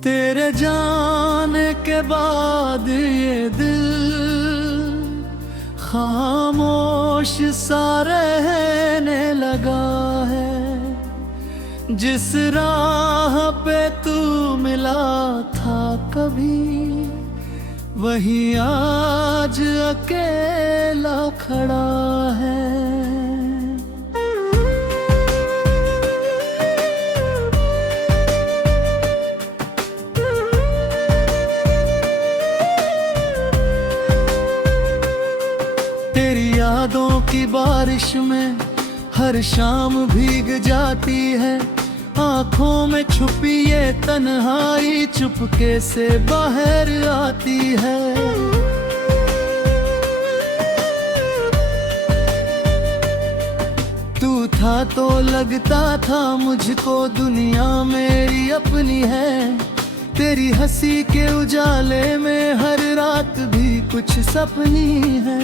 तेरे जाने के बाद ये दिल खामोश सा रहने लगा है। जिस राह पे तू मिला था कभी, वही आज अकेला खड़ा है। तेरी यादों की बारिश में हर शाम भीग जाती है। आंखों में छुपी ये तन्हाई चुपके से बाहर आती है। तू था तो लगता था मुझको दुनिया मेरी अपनी है। तेरी हंसी के उजाले में हर रात भी कुछ सपनी है।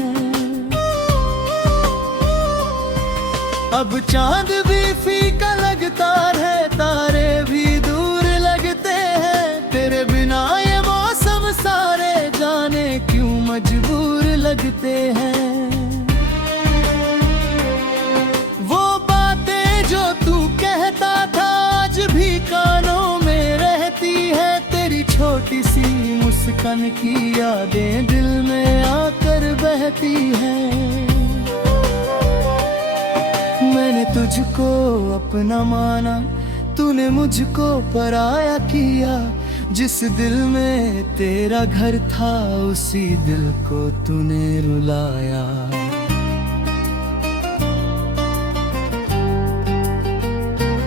अब चांद भी फीका लगता है, तारे भी दूर लगते हैं। तेरे बिना ये मौसम सारे जाने क्यों मजबूर लगते हैं। वो बातें जो तू कहता था आज भी कानों में रहती है। तेरी छोटी सी मुस्कान की यादें दिल में आकर बहती हैं। मैंने तुझको अपना माना, तूने मुझको पराया किया। जिस दिल में तेरा घर था उसी दिल को तूने रुलाया।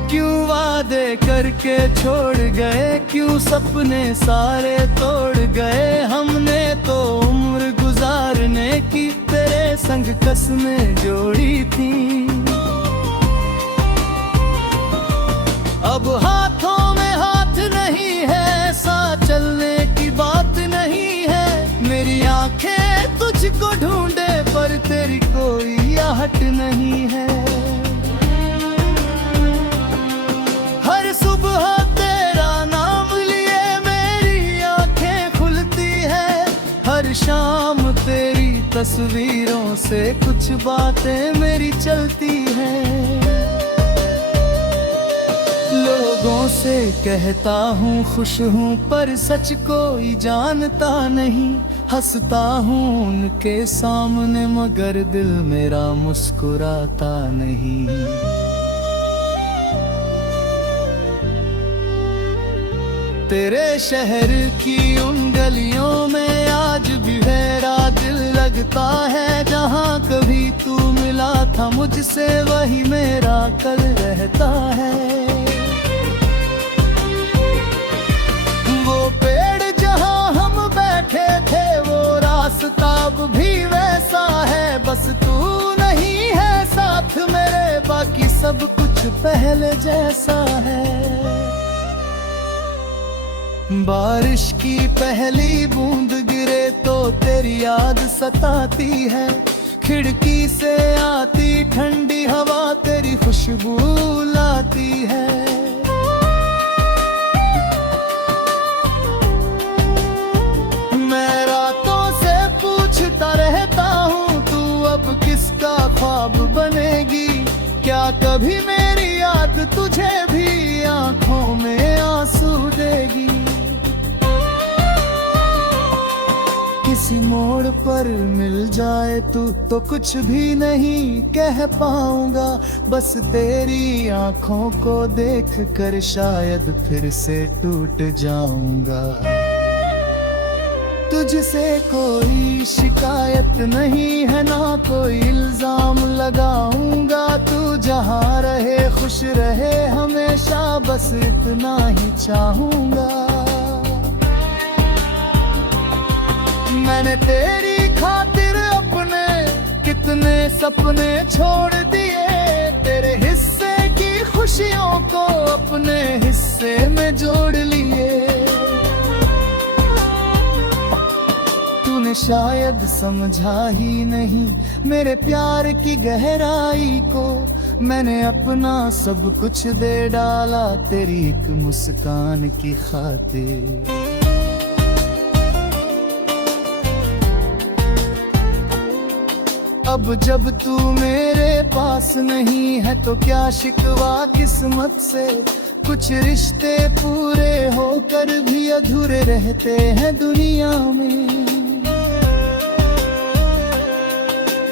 क्यों वादे करके छोड़ गए, क्यों सपने सारे तोड़ गए। हमने तो उम्र गुजारने की तेरे संग कसमें जोड़ी थी। अब हाथों में हाथ नहीं है, साथ चलने की बात नहीं है। मेरी आंखें तुझको ढूंढे पर तेरी कोई आहट नहीं है। हर सुबह तेरा नाम लिए मेरी आंखें खुलती है। हर शाम तेरी तस्वीरों से कुछ बातें मेरी चलती हैं। लोगों से कहता हूँ खुश हूँ पर सच कोई जानता नहीं। हंसता हूँ उनके सामने मगर दिल मेरा मुस्कुराता नहीं। तेरे शहर की उन गलियों में आज भी मेरा दिल लगता है। जहाँ कभी तू मिला था मुझसे वही मेरा कल रहता है। रास्ता भी वैसा है, बस तू नहीं है साथ मेरे। बाकी सब कुछ पहले जैसा है। बारिश की पहली बूंद गिरे तो तेरी याद सताती है। खिड़की से आती ठंडी हवा तेरी खुशबू लाती है। रहता हूँ तू अब किसका ख्वाब बनेगी। क्या कभी मेरी याद तुझे भी आंखों में आंसू देगी। किसी मोड़ पर मिल जाए तू तो कुछ भी नहीं कह पाऊंगा। बस तेरी आंखों को देख कर शायद फिर से टूट जाऊंगा। तुझसे कोई शिकायत नहीं है, ना कोई इल्जाम लगाऊंगा। तू जहाँ रहे खुश रहे हमेशा, बस इतना ही चाहूंगा। मैंने तेरी खातिर अपने कितने सपने छोड़ दिए। तेरे हिस्से की खुशियों को अपने हिस्से में जोड़ लिए। तूने शायद समझा ही नहीं मेरे प्यार की गहराई को। मैंने अपना सब कुछ दे डाला तेरी एक मुस्कान की खातिर। अब जब तू मेरे पास नहीं है तो क्या शिकवा किस्मत से। कुछ रिश्ते पूरे होकर भी अधूरे रहते हैं दुनिया में।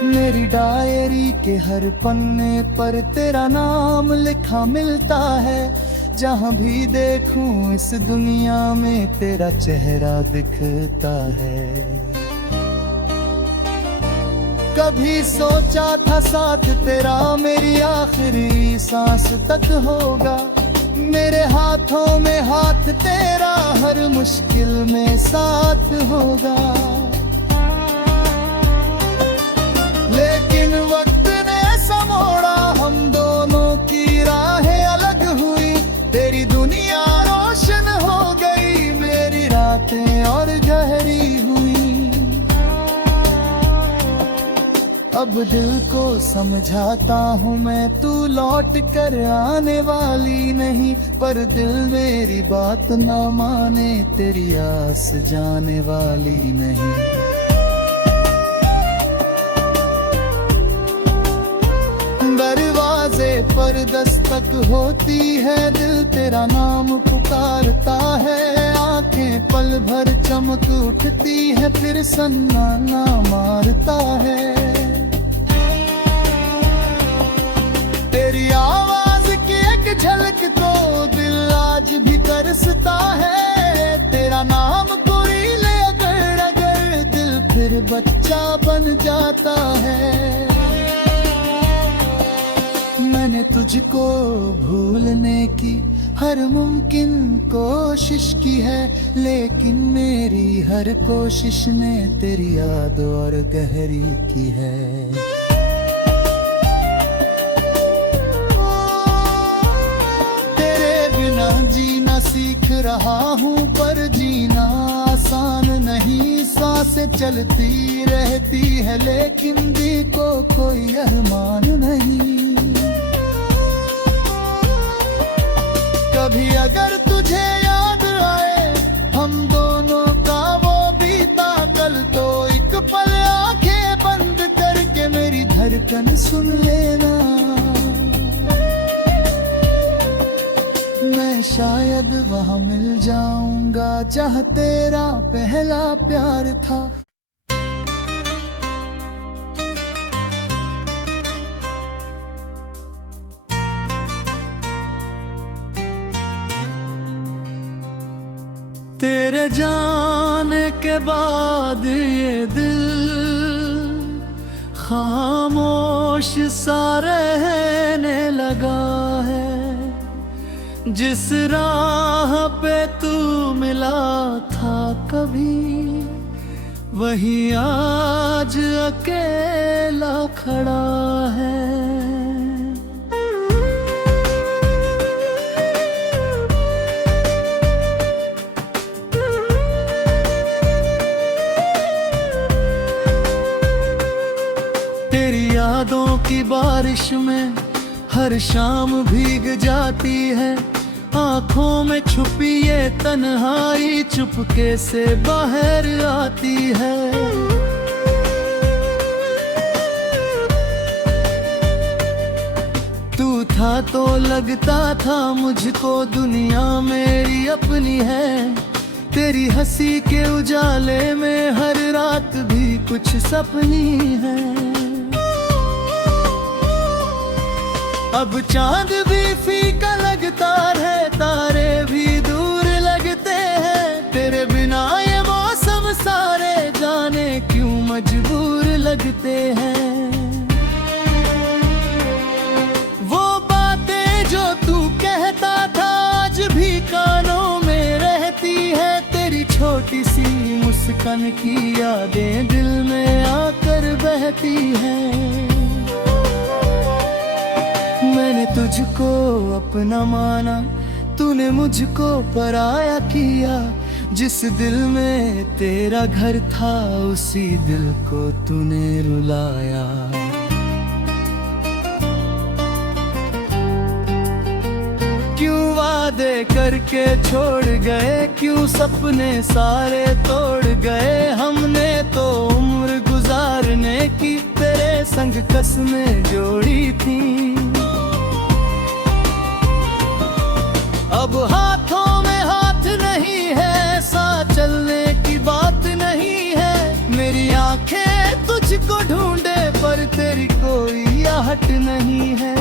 मेरी डायरी के हर पन्ने पर तेरा नाम लिखा मिलता है। जहाँ भी देखूं इस दुनिया में तेरा चेहरा दिखता है। कभी सोचा था साथ तेरा मेरी आखिरी सांस तक होगा। मेरे हाथों में हाथ तेरा हर मुश्किल में साथ होगा। लेकिन वक्त ने ऐसा मोड़ा हम दोनों की राहें अलग हुई। तेरी दुनिया रोशन हो गई मेरी रातें और गहरी हुई। अब दिल को समझाता हूँ मैं तू लौट कर आने वाली नहीं। पर दिल मेरी बात ना माने तेरी आस जाने वाली नहीं। दरवाजे पर दस्तक होती है दिल तेरा नाम पुकारता है। आंखें पल भर चमक उठती है फिर सन्नाटा मारता है। तेरी आवाज की एक झलक तो दिल आज भी तरसता है। तेरा नाम कोई ले अगर दिल फिर बच्चा बन जाता है। मैंने तुझको भूलने की हर मुमकिन कोशिश की है। लेकिन मेरी हर कोशिश ने तेरी याद और गहरी की है। जीना सीख रहा हूँ पर जीना आसान नहीं। सांसें चलती रहती है लेकिन दिल को कोई अरमान नहीं। कभी अगर तुझे याद आए हम दोनों का वो बीता कल तो एक पल आंखें बंद करके मेरी धड़कन सुन लेना। मैं शायद वहाँ मिल जाऊंगा जहाँ तेरा पहला प्यार था। तेरे जाने के बाद ये दिल खामोश सा रहने लगा है। जिस राह पे तू मिला था कभी वही आज अकेला खड़ा है। तेरी यादों की बारिश में हर शाम भीग जाती है। आँखों में छुपी ये तन्हाई चुपके से बाहर आती है। तू था तो लगता था मुझको दुनिया मेरी अपनी है। तेरी हंसी के उजाले में हर रात भी कुछ सपनी है। अब चांद भी फीका लगता है तारे भी दूर लगते हैं। तेरे बिना ये मौसम सारे जाने क्यों मजबूर लगते हैं। वो बातें जो तू कहता था आज भी कानों में रहती है। तेरी छोटी सी मुस्कान की यादें दिल में आकर बहती हैं। मैंने तुझको अपना माना तूने मुझको पराया किया। जिस दिल में तेरा घर था उसी दिल को तूने रुलाया। वादे करके छोड़ गए, क्यों सपने सारे तोड़ गए। हमने तो उम्र गुजारने की तेरे संग कसमें जोड़ी थी। अब हाथों में हाथ नहीं है, साथ चलने की बात नहीं है। मेरी आंखें तुझको ढूंढे पर तेरी कोई आहट नहीं है।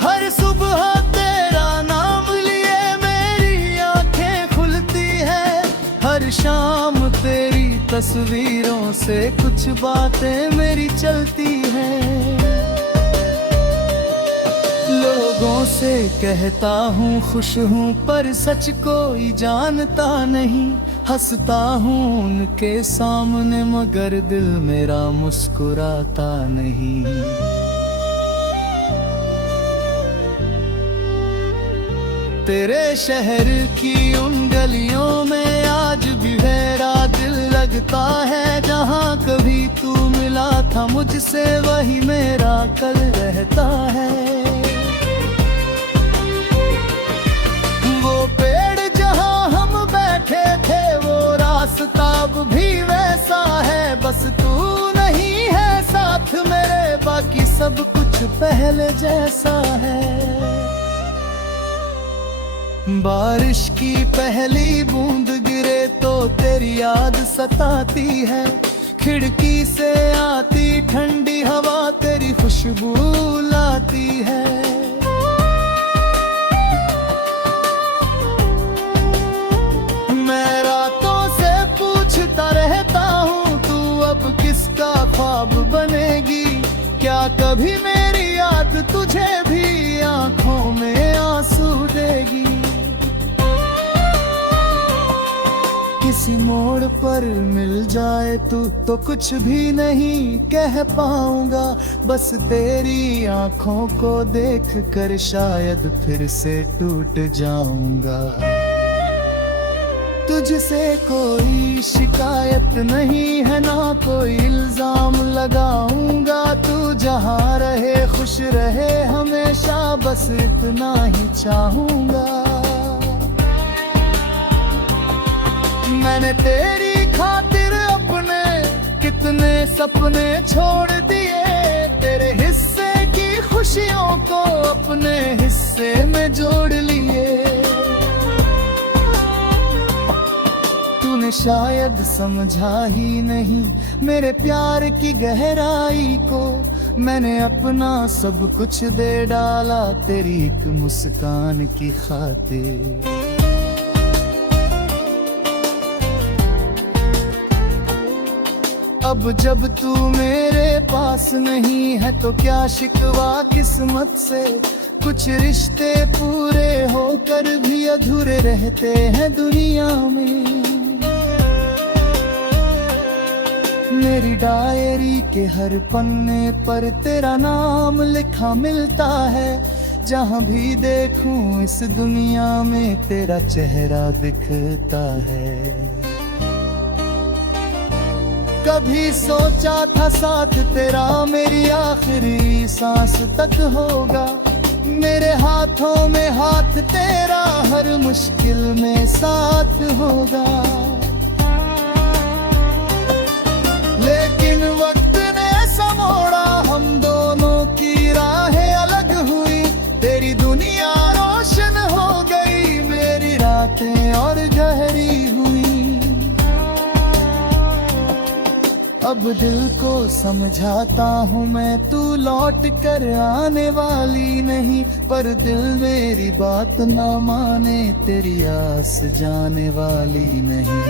हर सुबह तेरा नाम लिए मेरी आंखें खुलती है। हर शाम तेरी तस्वीरों से कुछ बातें मेरी चलती हैं। लोगों से कहता हूँ खुश हूँ पर सच कोई जानता नहीं। हंसता हूँ उनके सामने मगर दिल मेरा मुस्कुराता नहीं। तेरे शहर की उन गलियों में आज भी मेरा दिल लगता है। जहाँ कभी तू मिला था मुझसे वही मेरा कल रहता है। वो पेड़ जहाँ हम बैठे थे वो रास्ता अब भी वैसा है। बस तू नहीं है साथ मेरे, बाकी सब कुछ पहले जैसा है। बारिश की पहली बूंद गिरे तो तेरी याद सताती है। खिड़की से आती ठंडी हवा तेरी खुशबू लाती है। मैं रातों से पूछता रहता हूँ तू अब किसका ख्वाब बनेगी। क्या कभी मेरी याद तुझे भी आंखों में आंसू देगी। किसी मोड़ पर मिल जाए तू तो कुछ भी नहीं कह पाऊंगा। बस तेरी आंखों को देख कर शायद फिर से टूट जाऊंगा। तुझसे कोई शिकायत नहीं है ना कोई इल्जाम लगाऊंगा। तू जहाँ रहे खुश रहे हमेशा, बस इतना ही चाहूंगा। मैंने तेरी खातिर अपने कितने सपने छोड़ दिए। तेरे हिस्से की खुशियों को अपने हिस्से में जोड़ लिए। तूने शायद समझा ही नहीं मेरे प्यार की गहराई को। मैंने अपना सब कुछ दे डाला तेरी एक मुस्कान की खातिर। अब जब तू मेरे पास नहीं है तो क्या शिकवा किस्मत से। कुछ रिश्ते पूरे होकर भी अधूरे रहते हैं दुनिया में। मेरी डायरी के हर पन्ने पर तेरा नाम लिखा मिलता है। जहाँ भी देखूं इस दुनिया में तेरा चेहरा दिखता है। कभी सोचा था साथ तेरा मेरी आखिरी सांस तक होगा। मेरे हाथों में हाथ तेरा हर मुश्किल में साथ होगा। लेकिन वक्त ने ऐसा मोड़ा हम दोनों की राहें अलग हुई। तेरी दुनिया रोशन हो गई मेरी रातें और गहरी हुई। अब दिल को समझाता हूँ मैं तू लौट कर आने वाली नहीं। पर दिल मेरी बात ना माने तेरी आस जाने वाली नहीं।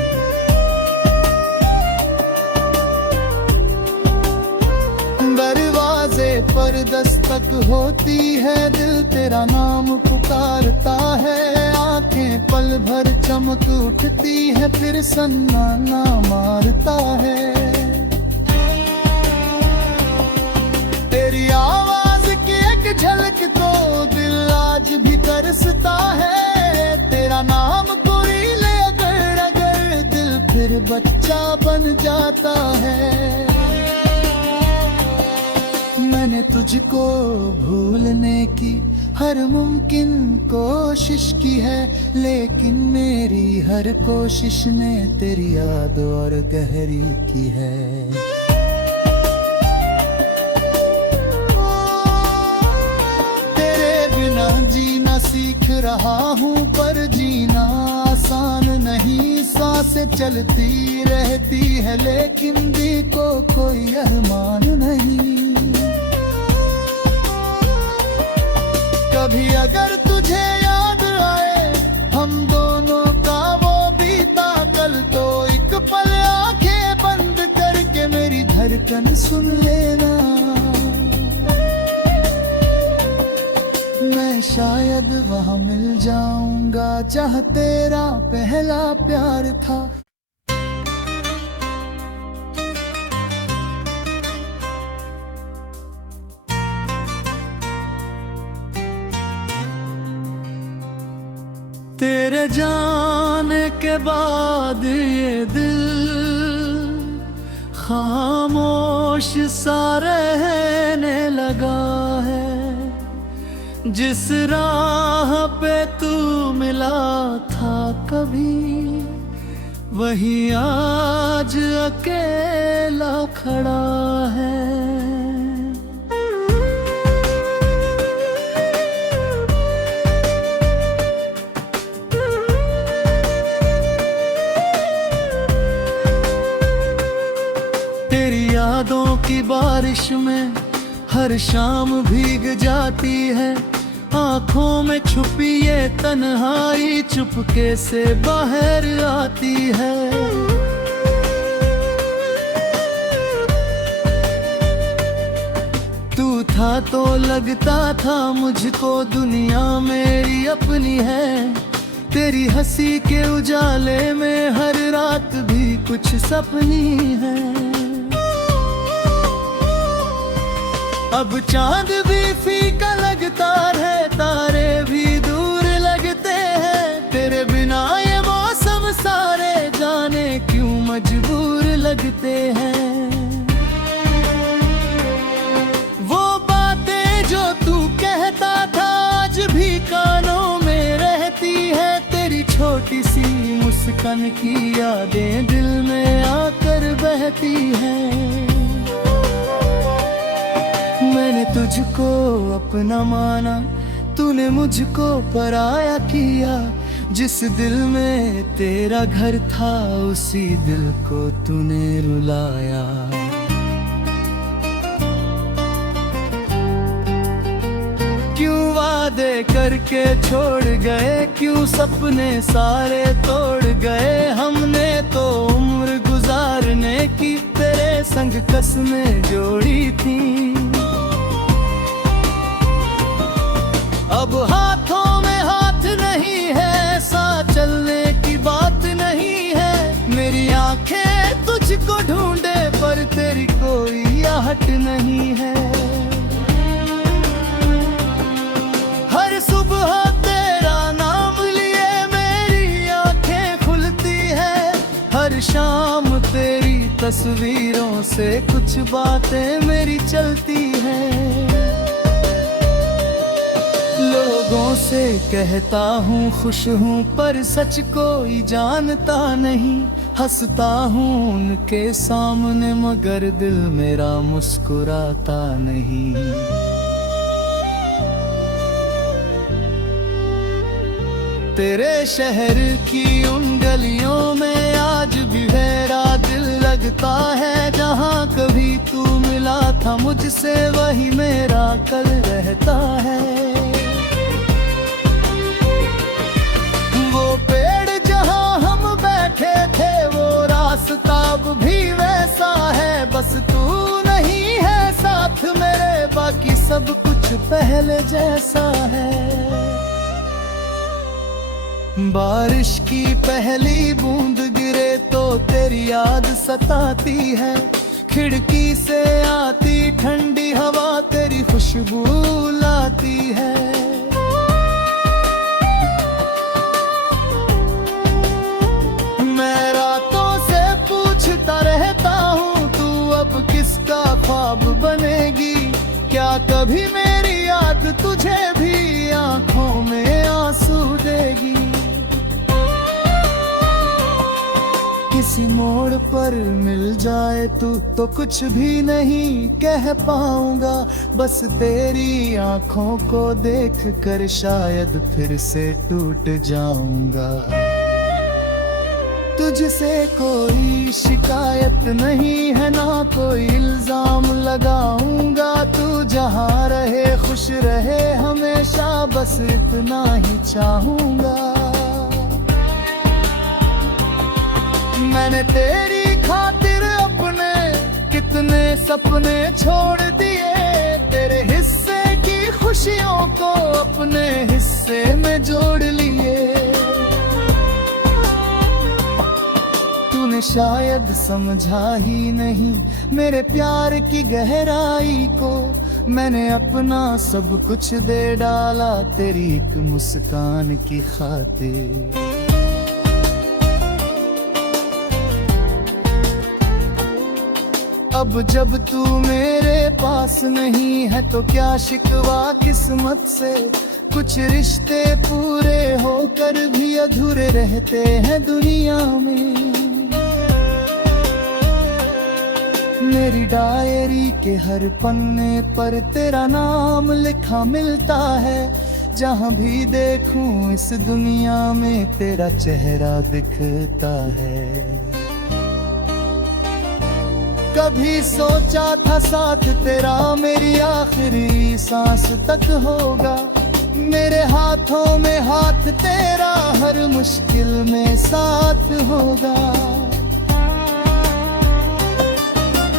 दरवाजे पर दस्तक होती है दिल तेरा नाम पुकारता है। आंखें पल भर चमक उठती है फिर सन्नाटा मारता है। तेरी आवाज की एक झलक तो दिल आज भी तरसता है। तेरा नाम कोई ले अगर दिल फिर बच्चा बन जाता है। मैं मैंने तुझको भूलने की हर मुमकिन कोशिश की है, लेकिन मेरी हर कोशिश ने तेरी याद और गहरी की है। सीख रहा हूँ पर जीना आसान नहीं, सांसें चलती रहती है लेकिन दिल को कोई अरमान नहीं। कभी अगर तुझे याद आए हम दोनों का वो बीता कल, तो एक पल आंखें बंद करके मेरी धड़कन सुन लेना। मैं शायद वहाँ मिल जाऊंगा जहाँ तेरा पहला प्यार था। तेरे जाने के बाद ये दिल खामोश सा रहने लगा है। जिस राह पे तू मिला था कभी, वही आज अकेला खड़ा है। तेरी यादों की बारिश में हर शाम भीग जाती है, आँखों में छुपी ये तन्हाई चुपके से बाहर आती है। तू था तो लगता था मुझको दुनिया मेरी अपनी है। तेरी हंसी के उजाले में हर रात भी कुछ सपनी है। अब चांद भी फीका लगता है, तारे भी दूर लगते हैं। तेरे बिना ये मौसम सारे जाने क्यों मजबूर लगते हैं। वो बातें जो तू कहता था आज भी कानों में रहती है। तेरी छोटी सी मुस्कान की यादें दिल में आकर बहती हैं। मैंने तुझको अपना माना, तूने मुझको पराया किया। जिस दिल में तेरा घर था उसी दिल को तूने रुलाया। क्यों वादे करके छोड़ गए, क्यों सपने सारे तोड़ गए। हमने तो उम्र गुजारने की तेरे संग कसमें जोड़ी थी। अब हाथों में हाथ नहीं है, साथ चलने की बात नहीं है। मेरी आंखें तुझको ढूंढे पर तेरी कोई आहट नहीं है। हर सुबह तेरा नाम लिए मेरी आंखें खुलती है। हर शाम तेरी तस्वीरों से कुछ बातें मेरी चलती हैं। लोगों से कहता हूँ खुश हूँ पर सच कोई जानता नहीं। हंसता हूँ उनके सामने मगर दिल मेरा मुस्कुराता नहीं। तेरे शहर की उन गलियों में आज भी मेरा दिल लगता है। जहाँ कभी तू मिला था मुझसे वही मेरा कल रहता है। रास्ता भी वैसा है, बस तू नहीं है साथ मेरे, बाकी सब कुछ पहले जैसा है। बारिश की पहली बूंद गिरे तो तेरी याद सताती है। खिड़की से आती ठंडी हवा तेरी खुशबू लाती है। रहता हूँ तू अब किसका ख्वाब बनेगी। क्या क्या कभी मेरी याद तुझे भी आंखों में आंसू देगी? किसी मोड़ पर मिल जाए तू तो कुछ भी नहीं कह पाऊंगा, बस तेरी आंखों को देख कर शायद फिर से टूट जाऊंगा। तुझसे कोई शिकायत नहीं है, ना कोई इल्जाम लगाऊंगा। तू जहाँ रहे खुश रहे हमेशा, बस इतना ही चाहूंगा। मैंने तेरी खातिर अपने कितने सपने छोड़ दिए, तेरे हिस्से की खुशियों को अपने हिस्से में जोड़ लिए। तूने शायद समझा ही नहीं मेरे प्यार की गहराई को, मैंने अपना सब कुछ दे डाला तेरी एक मुस्कान की खातिर। अब जब तू मेरे पास नहीं है तो क्या शिकवा किस्मत से, कुछ रिश्ते पूरे होकर भी अधूरे रहते हैं दुनिया में। मेरी डायरी के हर पन्ने पर तेरा नाम लिखा मिलता है, जहाँ भी देखूं इस दुनिया में तेरा चेहरा दिखता है। कभी सोचा था साथ तेरा मेरी आखिरी सांस तक होगा, मेरे हाथों में हाथ तेरा हर मुश्किल में साथ होगा।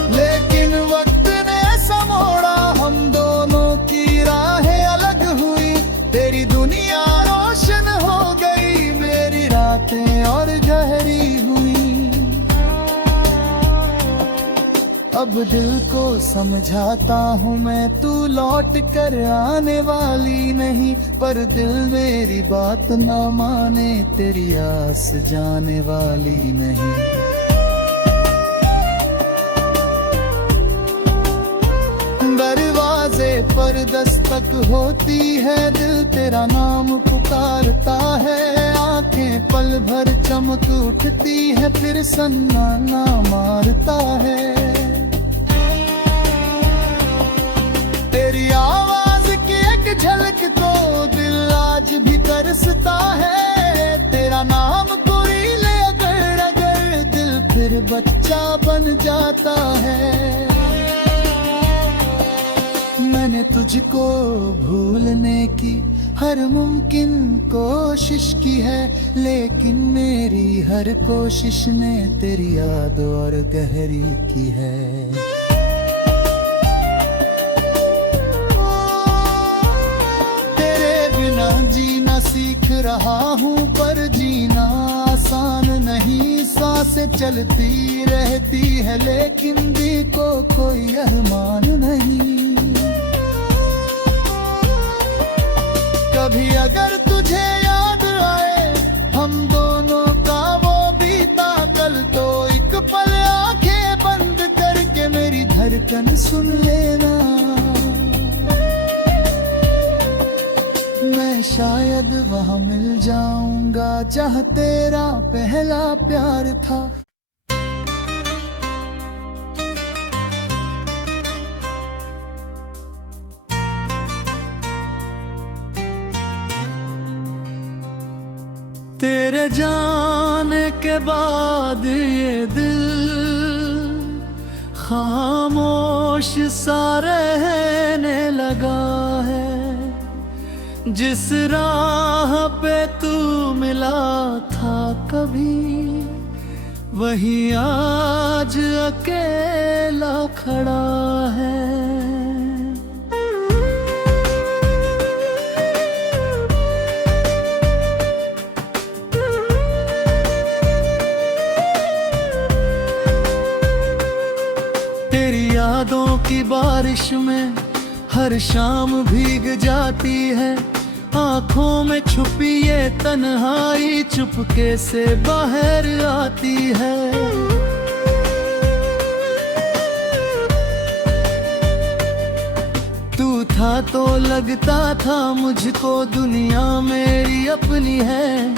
लेकिन वक्त ने ऐसा मोड़ा, हम दोनों की राहें अलग हुई। तेरी दुनिया रोशन हो गई, मेरी रातें और गहरी हुई। अब दिल को समझाता हूँ मैं, तू लौट कर आने वाली नहीं, पर दिल मेरी बात ना माने, तेरी आस जाने वाली नहीं। दरवाजे पर दस्तक होती है, दिल तेरा नाम पुकारता है। आंखें पल भर चमक उठती है, फिर सन्नाटा मारता है। तेरी आवाज की एक झलक तो दिल आज भी तरसता है। तेरा नाम कोई ले अगर दिल फिर बच्चा बन जाता है। मैंने तुझको भूलने की हर मुमकिन कोशिश की है, लेकिन मेरी हर कोशिश ने तेरी याद और गहरी की है। जीना सीख रहा हूँ पर जीना आसान नहीं, सांसें चलती रहती है लेकिन दिल को कोई अरमान नहीं। कभी अगर तुझे याद आए हम दोनों का वो बीता कल, तो एक पल आंखें बंद करके मेरी धड़कन सुन लेना। मैं शायद वहाँ मिल जाऊंगा जहाँ तेरा पहला प्यार था। तेरे जाने के बाद ये दिल खामोश सा रहने लगा है। जिस राह पे तू मिला था कभी, वही आज अकेला खड़ा है। तेरी यादों की बारिश में हर शाम भीग जाती है। आँखों में छुपी ये तन्हाई चुपके से बाहर आती है। तू तो लगता था मुझको दुनिया मेरी अपनी है।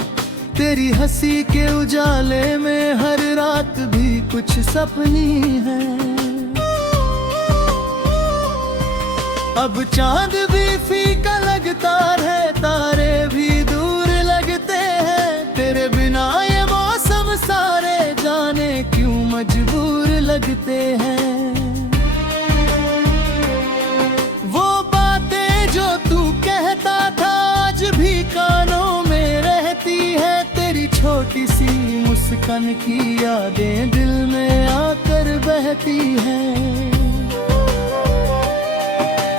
तेरी हंसी के उजाले में हर रात भी कुछ सपनी है। अब चांद भी फीका लगता है, तारे भी दूर लगते हैं। तेरे बिना ये मौसम सारे जाने क्यों मजबूर लगते हैं। वो बातें जो तू कहता था आज भी कानों में रहती है। तेरी छोटी सी मुस्कान की यादें दिल में आकर बहती हैं।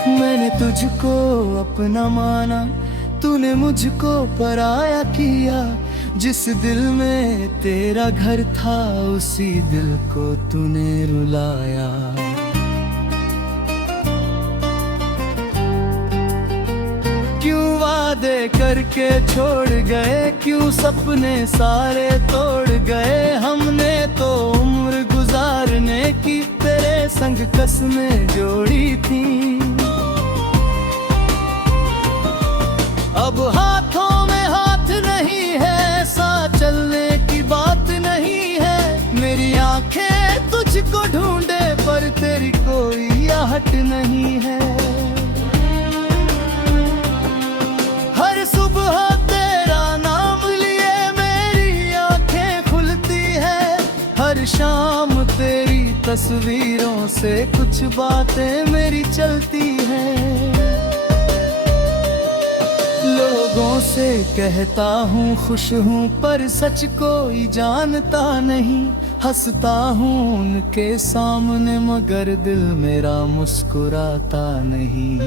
मैंने तुझको अपना माना, तूने मुझको पराया किया। जिस दिल में तेरा घर था उसी दिल को तूने रुलाया। क्यों वादे करके छोड़ गए, क्यों सपने सारे तोड़ गए। हमने तो उम्र गुजारने की तेरे संग कसमें जोड़ी थी। अब हाथों में हाथ नहीं है, साथ चलने की बात नहीं है। मेरी आंखें तुझको ढूंढे पर तेरी कोई आहट नहीं है। हर सुबह तेरा नाम लिए मेरी आंखें खुलती है। हर शाम तेरी तस्वीरों से कुछ बातें मेरी चलती हैं। लोगों से कहता हूँ खुश हूँ पर सच कोई जानता नहीं। हंसता हूँ उनके सामने मगर दिल मेरा मुस्कुराता नहीं।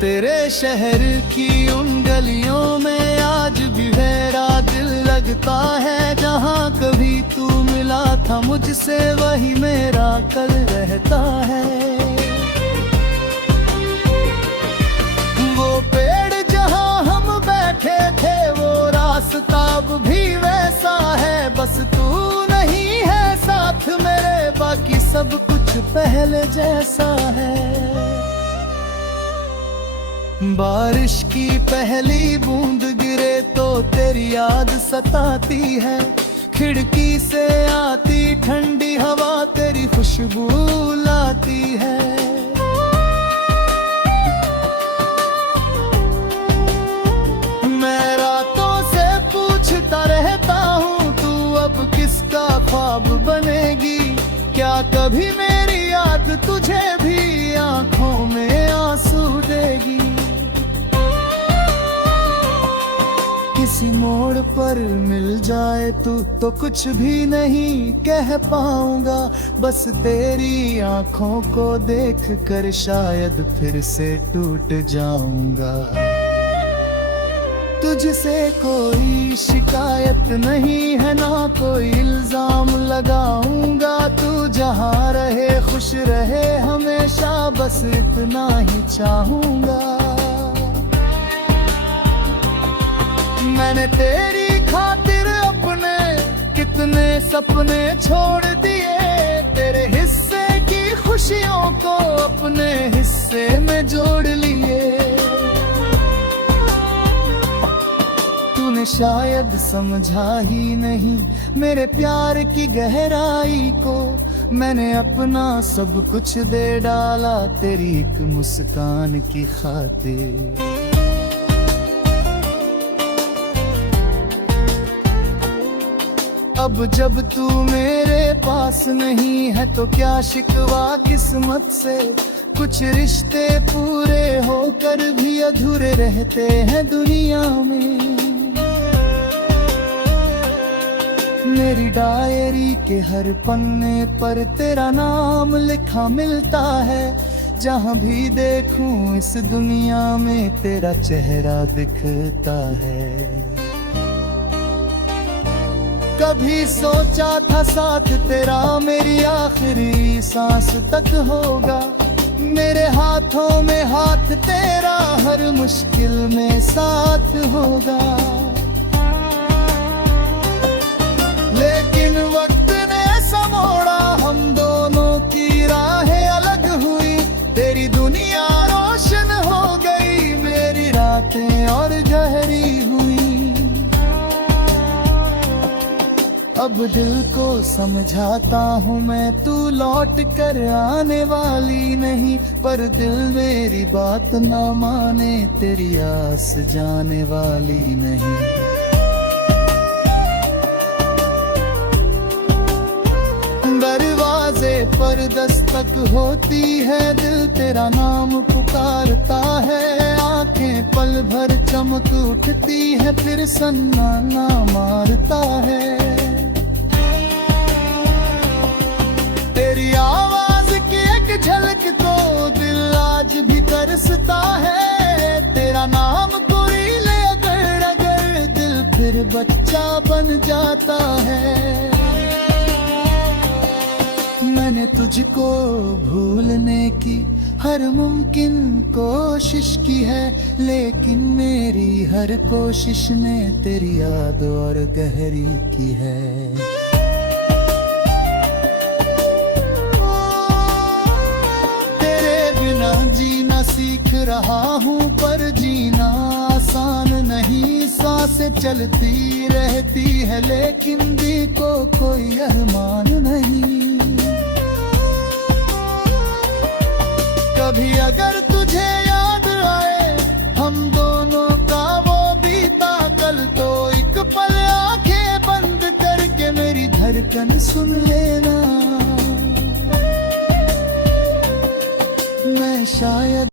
तेरे शहर की उन गलियों में आज भी मेरा दिल लगता है। जहाँ कभी तू मिला था मुझसे वही मेरा कल रहता है। पेड़ जहाँ हम बैठे थे वो रास्ता अब भी वैसा है। बस तू नहीं है साथ मेरे, बाकी सब कुछ पहले जैसा है। बारिश की पहली बूंद गिरे तो तेरी याद सताती है। खिड़की से आती ठंडी हवा तेरी खुशबू लाती है। रहता हूँ तू अब किसका ख्वाब बनेगी। क्या कभी मेरी याद तुझे भी आंखों में आंसू देगी। किसी मोड़ पर मिल जाए तू तो कुछ भी नहीं कह पाऊंगा। बस तेरी आंखों को देख कर शायद फिर से टूट जाऊंगा। तुझसे कोई शिकायत नहीं है, ना कोई इल्जाम लगाऊंगा। तू जहाँ रहे खुश रहे हमेशा, बस इतना ही चाहूंगा। मैंने तेरी खातिर अपने कितने सपने छोड़ दिए। तेरे हिस्से की खुशियों को अपने हिस्से में जोड़ लिए। तूने शायद समझा ही नहीं मेरे प्यार की गहराई को। मैंने अपना सब कुछ दे डाला तेरी एक मुस्कान की खातिर। अब जब तू मेरे पास नहीं है तो क्या शिकवा किस्मत से। कुछ रिश्ते पूरे होकर भी अधूरे रहते हैं दुनिया में। मेरी डायरी के हर पन्ने पर तेरा नाम लिखा मिलता है। जहाँ भी देखूं इस दुनिया में तेरा चेहरा दिखता है। कभी सोचा था साथ तेरा मेरी आखिरी सांस तक होगा। मेरे हाथों में हाथ तेरा हर मुश्किल में साथ होगा। लेकिन वक्त ने ऐसा मोड़ा हम दोनों अब दिल को समझाता हूँ मैं, तू लौट कर आने वाली नहीं। पर दिल मेरी बात ना माने, तेरी आस जाने वाली नहीं। दरवाजे पर दस्तक होती है, दिल तेरा नाम पुकारता है। आंखें पल भर चमक उठती है, फिर सन्नाटा मारता है। तेरी आवाज की एक झलक तो दिल आज भी तरसता है। तेरा नाम कोई ले अगर दिल फिर बच्चा बन जाता है। मैंने तुझको भूलने की हर मुमकिन कोशिश की है, लेकिन मेरी हर कोशिश ने तेरी याद और गहरी की है। तेरे बिना जीना सीख रहा हूँ, पर जीना आसान नहीं। सांसें चलती रहती है, लेकिन दिल को कोई अरमान नहीं। कभी अगर तुझे याद आए हम दोनों का वो बीता कल, तो एक पल आंखें बंद करके मेरी धड़कन सुन लेना। मैं शायद